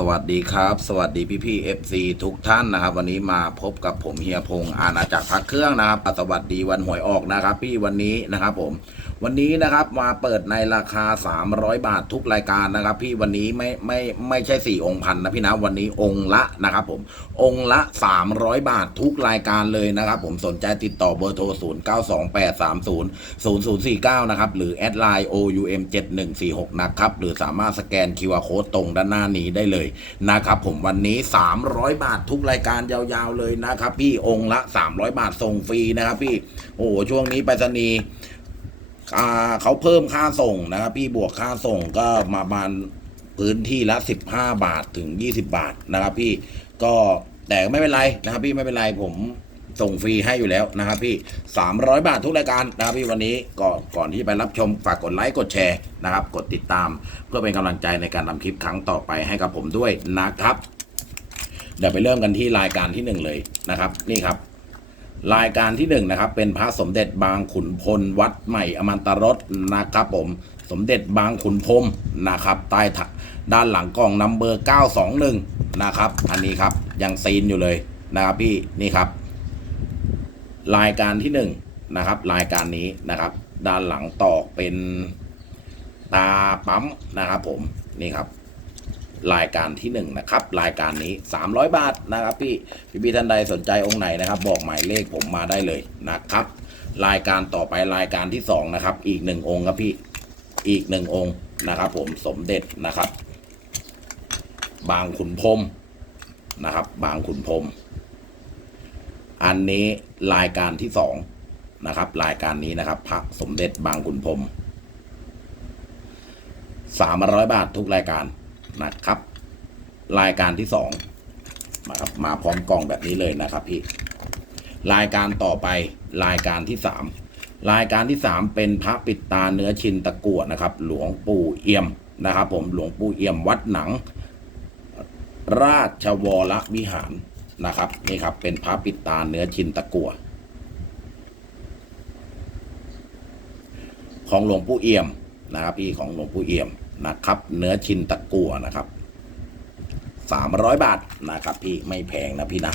สวัสดีครับ สวัสดีพี่พี่เอฟซีทุกท่านนะครับ วันนี้มาพบกับผมเฮียพงศ์อาณาจักรพักเครื่องนะครับสวัสดีวันหวยออกนะครับ พี่วันนี้นะครับผมวันนี้นะครับมาเปิดในราคา 300 บาททุกรายการนะครับ พี่วันนี้ไม่ไม่ไม่ใช่ 4 องค์พันนะพี่นะวันนี้องค์ละนะครับผมองค์ละ 300 บาททุกรายการเลยนะครับผมสนใจติดต่อเบอร์โทร 0 9 2 8 3 0 0 0 4 9 นะครับหรือแอดไลน์ OUM 7146นะครับหรือสามารถสแกน QR Code ตรงด้านหน้านี้ได้เลยนะครับผมวันนี้ 300 บาททุกรายการยาวๆเลยนะครับพี่องค์ละ 300 บาทส่งฟรีนะครับพี่โอ้โหช่วงนี้ไปรษณีย์ เขาเพิ่มค่าส่งนะครับ พี่บวกค่าส่งก็มาประมาณพื้นที่ละสิบห้าบาทถึงยี่สิบาทนะครับ พี่ก็แต่ไม่เป็นไรนะครับ พี่ไม่เป็นไรผมส่งฟรีให้อยู่แล้วนะครับพี่สามร้อยบาททุกรายการนะครับพี่วันนี้ก่อนก่อนที่ไปรับชมฝากกดไลค์กดแชร์นะครับ กดติดตาม เพื่อเป็นกำลังใจในการทำคลิปครั้งต่อไปให้กับผมด้วยนะครับ เดี๋ยวไปเริ่มกันที่รายการที่หนึ่งเลยนะครับ นี่ครับ รายการที่หนึ่งนะครับเป็นพระสมเด็จบางขุนพลวัดใหม่อมันตรสนะครับผมสมเด็จบางขุนพรมนะครับใต้ถด้านหลังกล่องนัมเบอร์ 921 นะครับอันนี้ครับยังซีนอยู่เลยนะครับพี่นี่ครับ รายการที่หนึ่งนะครับ รายการนี้นะครับ ด้านหลังตอกเป็นตาปั๊มนะครับผมนี่ครับ รายการที่หนึ่งนะครับรายการนี้ 300 บาทนะครับ พี่พี่พี่ท่านใดสนใจองค์ไหนนะครับ บอกหมายเลขผมมาได้เลยนะครับ รายการต่อไปรายการที่สองนะครับอีกหนึ่งองค์ครับพี่อีกหนึ่งองค์นะครับ ผมสมเด็จนะครับ บางขุนพรมนะครับ บางขุนพรมอันนี้รายการที่สองนะครับ รายการนี้นะครับ พระสมเด็จบางขุนพรมสามร้อยบาททุกรายการ นะครับ รายการที่สองนะครับมาพร้อมกล่องแบบนี้เลยนะครับพี่รายการต่อไปรายการที่สามรายการที่สามเป็นพระปิดตาเนื้อชินตะกั่วนะครับ หลวงปู่เอี่ยมนะครับ ผมหลวงปู่เอี่ยมวัดหนัง ราชวรวิหารนะครับนี่ครับ เป็นพระปิดตาเนื้อชินตะกั่วของหลวงปู่เอี่ยมนะครับพี่ของหลวงปู่เอี่ยม นะครับ เนื้อชินตะกั่วนะครับสามร้อยบาทนะครับ พี่ไม่แพงนะพี่นะ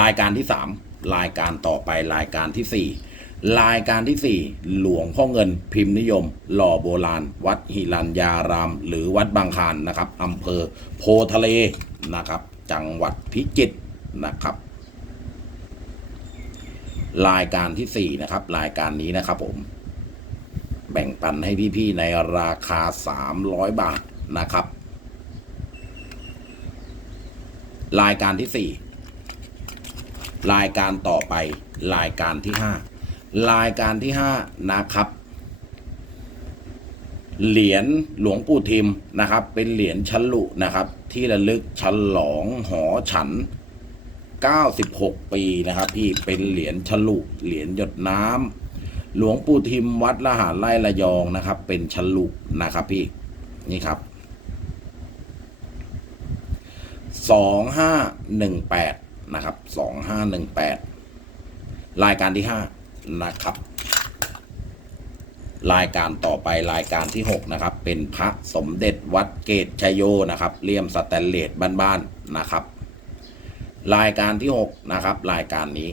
รายการที่สามรายการต่อไปรายการที่สี่รายการที่สี่หลวงพ่อเงินพิมพ์นิยม หล่อโบราณ วัดหิรัญญาราม หรือวัดบางคานนะครับอำเภอโพทะเลนะครับ จังหวัดพิจิตรนะครับ รายการที่สี่นะครับ รายการนี้นะครับผม แบ่งปันให้พี่ๆในราคา 300 บาทนะครับ รายการที่ 4 รายการต่อไป รายการที่ 5 รายการที่ 5 นะครับ เหรียญหลวงปู่ทิมนะครับ เป็นเหรียญฉลุนะครับ ที่ระลึกฉลองหอฉัน96 ปีนะครับ พี่เป็นเหรียญฉลุเหรียญหยดน้ำ หลวงปู่ทิมวัดละหารไร่ระยองนะครับ เป็นฉลุนะครับพี่นี่ครับสองห้าหนึ่งแปดนะครับสองห้าหนึ่งแปดรายการที่ห้านะครับ รายการต่อไปรายการที่หกนะครับ เป็นพระสมเด็จวัดเกตชยโยนะครับเลี่ยมสแตนเลสบ้านๆนะครับ รายการที่หกนะครับ รายการนี้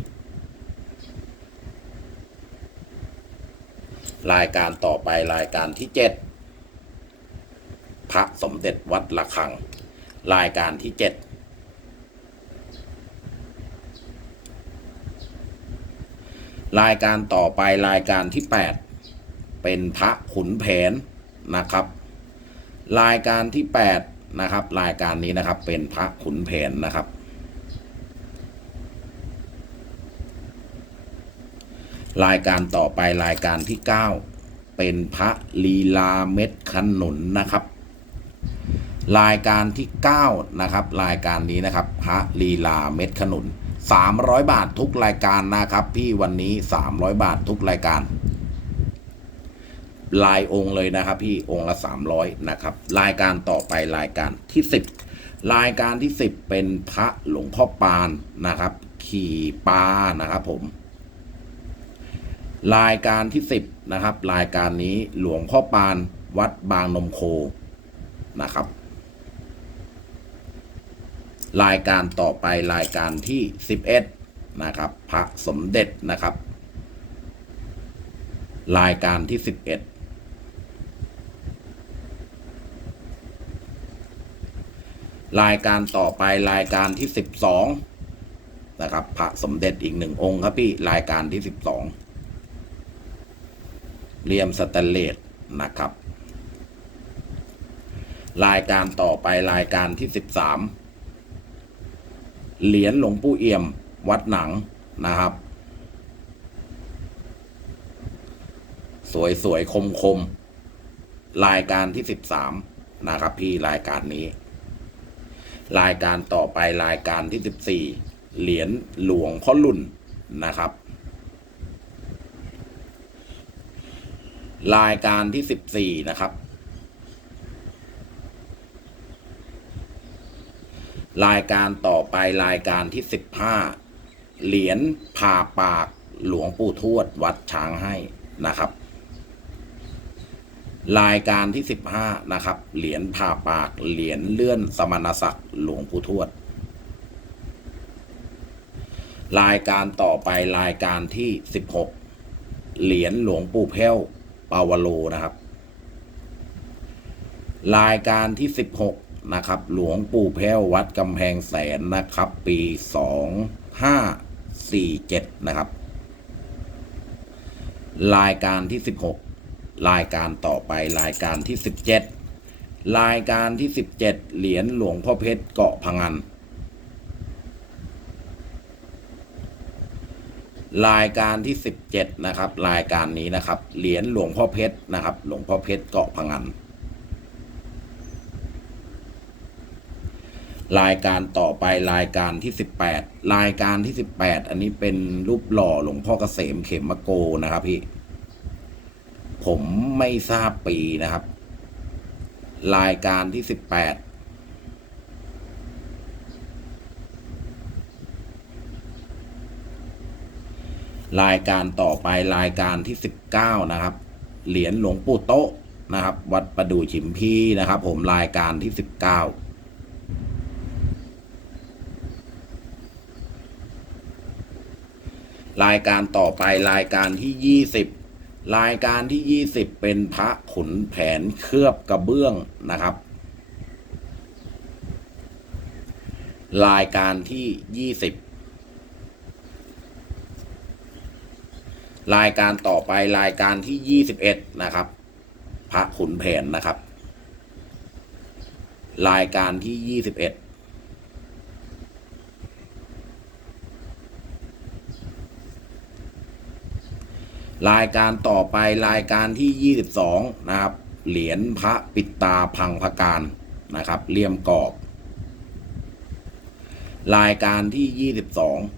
รายการต่อไปรายการที่เจ็ดพระสมเด็จวัดระฆัง รายการที่เจ็ดรายการต่อไปรายการที่แปดเป็นพระขุนแผนนะครับ รายการที่แปดนะครับ รายการนี้นะครับเป็นพระขุนแผนนะครับ รายการต่อไปรายการที่ 9 เป็นพระลีลาเม็ดขนุนนะครับ รายการที่9นะครับรายการนี้นะครับ พระลีลาเม็ดขนุน 300 บาททุกรายการนะครับ พี่วันนี้ 300 บาททุกรายการ ลายองค์เลยนะครับ พี่องค์ละ 300นะครับรายการต่อไปรายการที่ 10 รายการที่ 10 เป็นพระหลวงพ่อปานนะครับ ขี่ปลานะครับผม รายการที่ 10 นะครับ รายการนี้หลวงพ่อปานวัดบางนมโคนะครับ รายการต่อไปรายการที่ 11 นะครับ พระสมเด็จนะครับ รายการที่ 11 รายการต่อไปรายการที่ 12 นะครับ พระสมเด็จอีกหนึ่งองค์ครับพี่รายการที่ 12 เหลี่ยมสแตนเลสนะครับ รายการต่อไปรายการที่ 13 เหรียญหลวงปู่เอี่ยมวัดหนังนะครับ สวยสวยคมคมรายการที่ 13 นะครับพี่รายการนี้ รายการต่อไปรายการที่ 14 เหรียญหลวงพ่อรุ่นนะครับ รายการที่สิบสี่นะครับ รายการต่อไปรายการที่สิบห้าเหรียญผ่าปากหลวงปู่ทวดวัดช้างให้นะครับ รายการที่สิบห้านะครับ เหรียญผ่าปากเหรียญเลื่อนสมณศักดิ์หลวงปู่ทวด รายการต่อไปรายการที่สิบหกเหรียญหลวงปู่แพ้ว ปาวโลนะครับ รายการที่สิบหกนะครับ หลวงปู่แพ้ววัดกำแพงแสนนะครับ ปีสองห้าสี่เจ็ดนะครับ รายการที่สิบหกรายการต่อไปรายการที่สิบเจ็ดรายการที่สิบเจ็ดเหรียญหลวงพ่อเพชรเกาะพังัน รายการที่ 17 นะครับ รายการนี้นะครับ เหรียญหลวงพ่อเพชรนะครับ หลวงพ่อเพชรเกาะพังงัน รายการต่อไปรายการที่ 18 รายการที่ 18 อันนี้เป็นรูปหล่อหลวงพ่อเกษมเข็มมะโกนะครับพี่ ผมไม่ทราบปีนะครับ รายการที่ 18 รายการต่อไปรายการที่ 19 นะครับ เหรียญหลวงปู่โต๊ะนะครับ วัดประดูชิมพี่นะครับ ผมรายการที่ 19รายการต่อไปรายการที่ 20 รายการที่ 20 เป็นพระขุนแผนเคลือบกระเบื้องนะครับ รายการที่ 20 รายการต่อไปรายการที่ยี่สิบเอ็ดนะครับ พระขุนแผนนะครับ รายการที่ยี่สิบเอ็ดรายการต่อไปรายการที่ 22 นะครับ เหรียญพระปิดตาพังพการนะครับเลี่ยมกรอบ รายการที่ 22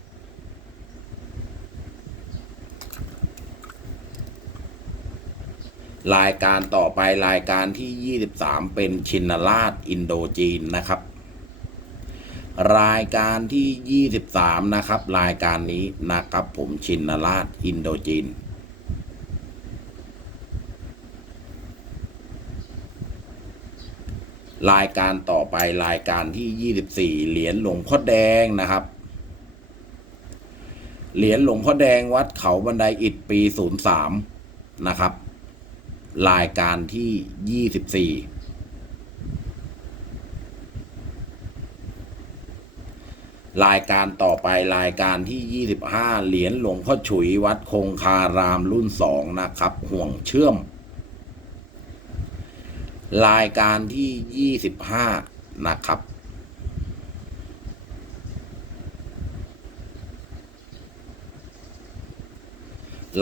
รายการต่อไปรายการที่ 23 เป็นชินราชอินโดจีนนะครับ รายการที่ 23 นะครับ รายการนี้นะครับผมชินราชอินโดจีน รายการต่อไปรายการที่ 24 เหรียญหลวงพ่อแดงนะครับเหรียญหลวงพ่อแดงวัดเขาบันไดอิฐปี 03 นะครับ รายการที่ 24 รายการต่อไปรายการที่ 25 เหรียญหลวงพ่อฉุยวัดคงคารามรุ่น 2 นะครับ ห่วงเชื่อม รายการที่ 25 นะครับ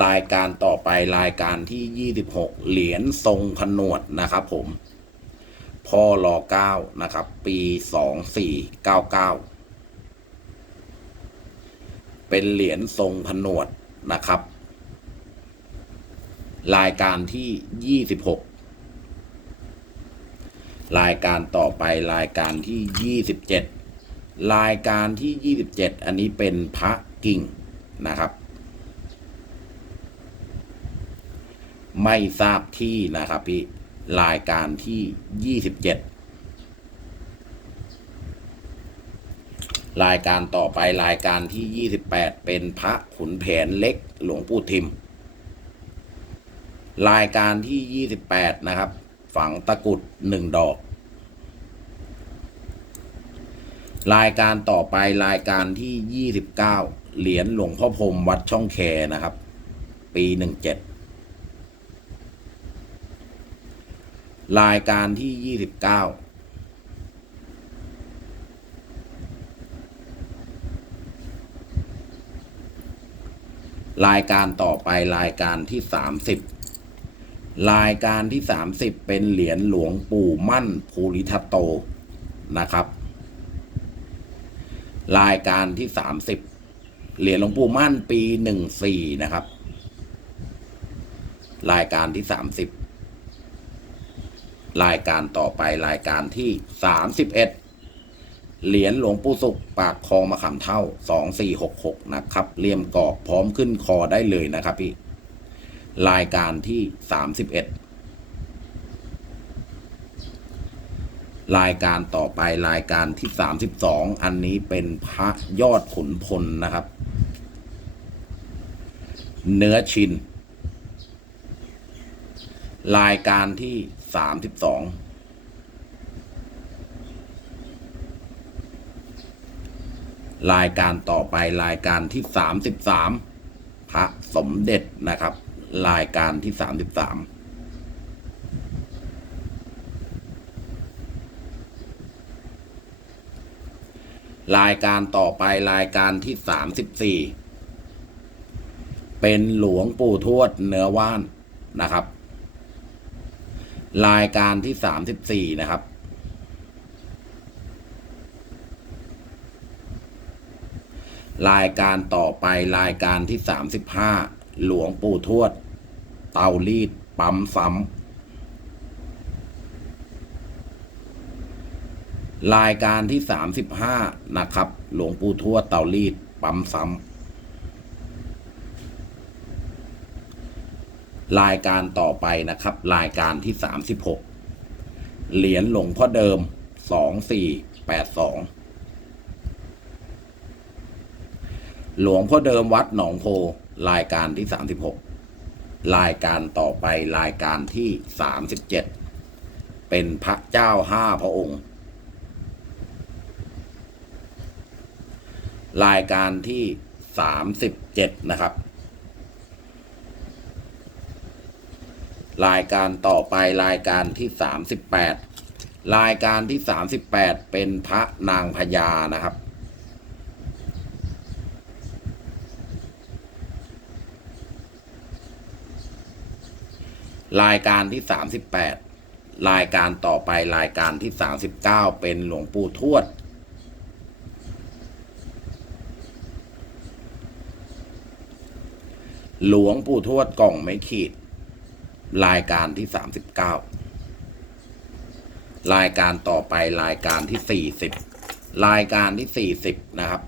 รายการต่อไปรายการที่ 26 เหรียญทรงผนวดนะครับผมพ่อรอเก้านะครับ ปี 2499 เป็นเหรียญทรงผนวดนะครับ รายการที่ 26 รายการต่อไปรายการที่ 27 รายการที่ 27 อันนี้เป็นพระกิ่งนะครับ ไม่ทราบที่นะครับพี่รายการที่ 27 รายการต่อไปรายการที่ 28 เป็นพระขุนแผนเล็กหลวงปู่ทิม รายการที่ 28 นะครับ ฝังตะกรุดหนึ่งดอก รายการต่อไปรายการที่ 29 เหรียญหลวงพ่อพรมวัดช่องแคนะครับ ปี 17 รายการที่29รายการต่อไปรายการที่30รายการที่30เป็นเหรียญหลวงปู่มั่นภูริทัตโตนะครับ รายการที่30เหรียญหลวงปู่มั่นปี14นะครับ รายการที่30 รายการต่อไปรายการที่ 31 เหรียญหลวงปู่สุข ปากคลองมะขามเท่า 2466 นะครับเลี่ยมกรอบพร้อมขึ้นคอได้เลยนะครับพี่ รายการที่ 31 รายการต่อไปรายการที่ 32 อันนี้เป็นพระยอดขุนพลนะครับ เนื้อชินรายการที่ 32รายการต่อไปรายการที่33พระสมเด็จนะครับ รายการที่33รายการต่อไปรายการที่34เป็นหลวงปู่ทวดเนื้อว่านนะครับ รายการที่34นะครับ รายการต่อไปรายการที่35หลวงปู่ทวด เตารีด ปั๊มซ้ำรายการที่35นะครับ หลวงปู่ทวดเตารีด ปั๊มซ้ำ รายการต่อไปนะครับ รายการที่ 36 เหรียญหลวงพ่อเดิม 2482 หลวงพ่อเดิมวัดหนองโพรายการที่ 36 รายการต่อไปรายการที่ 37 เป็นพระเจ้าห้าพระองค์ รายการที่ 37 นะครับ รายการต่อไปรายการที่ 38 รายการที่ 38 เป็นพระนางพญานะครับ รายการที่ 38 รายการต่อไปรายการที่ 39 เป็นหลวงปู่ทวดหลวงปู่ทวดกล่องไม่ขีด รายการที่39รายการต่อไปรายการที่40รายการที่40นะครับ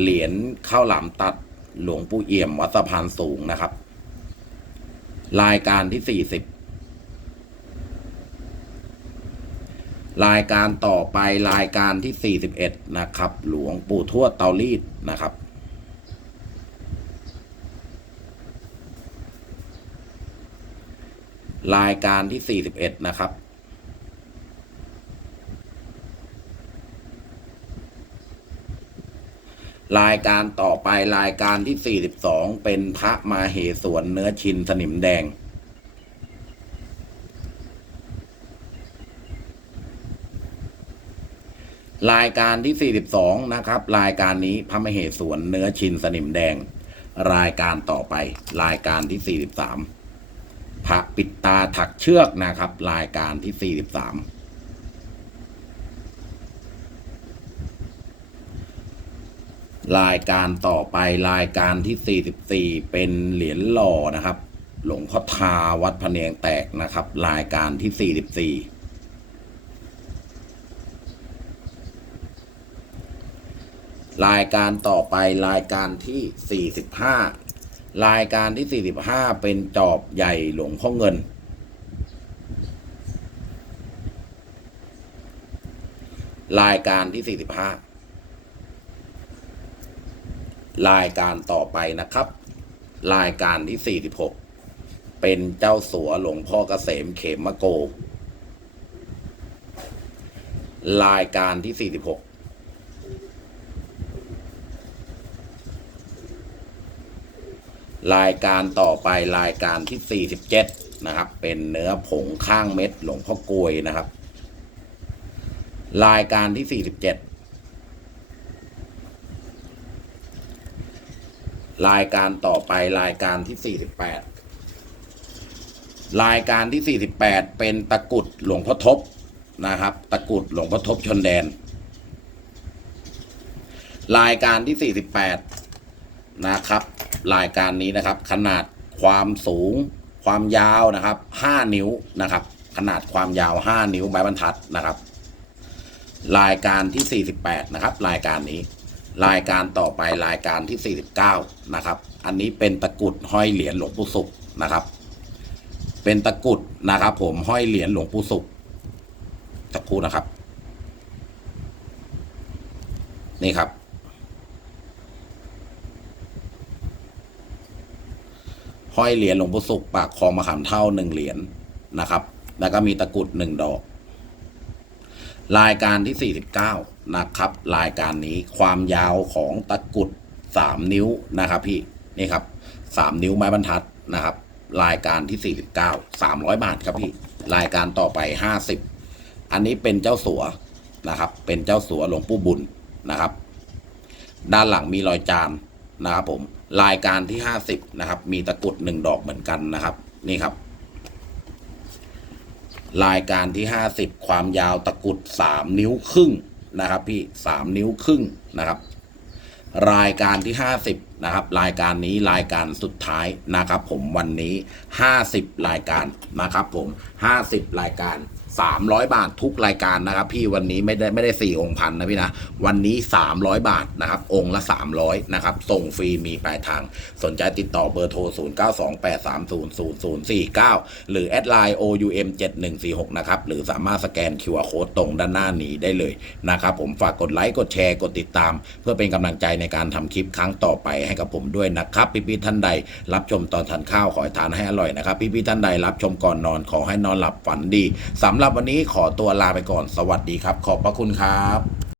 เหรียญข้าวหลามตัดหลวงปู่เอี่ยมวัดสะพานสูงนะครับ รายการที่40รายการต่อไปรายการที่ 41 นะครับ หลวงปู่ทวดเตารีดนะครับ รายการที่ 41 นะครับ รายการต่อไปรายการที่ 42 เป็นพระมาเหสวนเนื้อชินสนิมแดงรายการที่ 42 นะครับ รายการนี้พระมเหสวนเนื้อชินสนิมแดง รายการต่อไป รายการที่ 43 พระปิดตาถักเชือกนะครับ รายการที่ 43 รายการต่อไปรายการที่ 44 เป็นเหรียญหล่อนะครับ หลวงพ่อทาวัดพะเนียงแตกนะครับ รายการที่ 44รายการต่อไปรายการที่ 45 รายการที่ 45 เป็นจอบใหญ่หลวงพ่อเงิน รายการที่ 45 รายการต่อไปนะครับ รายการที่ 46 เป็นเจ้าสัวหลวงพ่อเกษมเขมมะโก รายการที่ 46 รายการต่อไปรายการที่ 47 นะครับ เป็นเนื้อผงข้างเม็ดหลวงพ่อกลวยนะครับ รายการที่ 47 รายการต่อไปรายการที่ 48 รายการที่ 48 เป็นตะกุดหลวงพ่อทบนะครับ ตะกุดหลวงพ่อทบชนแดน รายการที่ 48 นะครับ รายการนี้นะครับ ขนาดความสูง ความยาวนะครับ 5 นิ้วนะครับ ขนาดความยาว 5 นิ้วไม้บรรทัดนะครับ รายการที่ 48 นะครับ รายการนี้ รายการต่อไปรายการที่ 49 นะครับ อันนี้เป็นตะกุดห้อยเหรียญหลวงปู่ศุกร์นะครับ เป็นตะกุดนะครับ ผมห้อยเหรียญหลวงปู่ศุกร์สักครู่นะครับ นี่ครับ ห้อยเหรียญหลวงปู่ศุกร์ปากคลองมะขามเท่าหนึ่งเหรียญนะครับ แล้วก็มีตะกุดหนึ่งดอก รายการที่ 49 นะครับ รายการนี้ความยาวของตะกุด 3 นิ้วนะครับ พี่นี่ครับ 3 นิ้วไม้บรรทัดนะครับ รายการที่ 49 300 บาทครับพี่รายการต่อไป 50 อันนี้เป็นเจ้าสัวนะครับ เป็นเจ้าสัวหลวงปู่บุญนะครับ ด้านหลังมีรอยจาน นะครับผมรายการที่ 50 นะครับ มีตะกุดหนึ่งดอกเหมือนกันนะครับ นี่ครับ รายการที่ 50 ความยาวตะกุด 3 นิ้วครึ่งนะครับ พี่ 3 นิ้วครึ่งนะครับ รายการที่ 50 นะครับ รายการนี้รายการสุดท้ายนะครับ ผมวันนี้ 50 รายการนะครับ ผม 50 รายการ 300 บาททุกรายการนะครับ พี่วันนี้ไม่ได้ไม่ได้4องค์พันนะพี่นะ วันนี้ 300 บาทนะครับ องค์ละ 300นะครับ ส่งฟรีมีปลายทาง สนใจติดต่อเบอร์โทร 0928300049 หรือแอดไลน์ OUM 7146นะครับ หรือสามารถสแกน QR Code ตรงด้านหน้านี้ได้เลยนะครับ ผมฝากกดไลค์กดแชร์กดติดตาม เพื่อเป็นกำลังใจในการทำคลิปครั้งต่อไปให้กับผมด้วยนะครับ พี่ๆท่านใด รับชมตอนทานข้าวขอให้ทานให้อร่อยนะครับ พี่ๆท่านใดรับชมก่อนนอนขอให้นอนหลับฝันดีสำหรับวันนี้ขอตัวลาไปก่อนสวัสดีครับ ขอบพระคุณครับ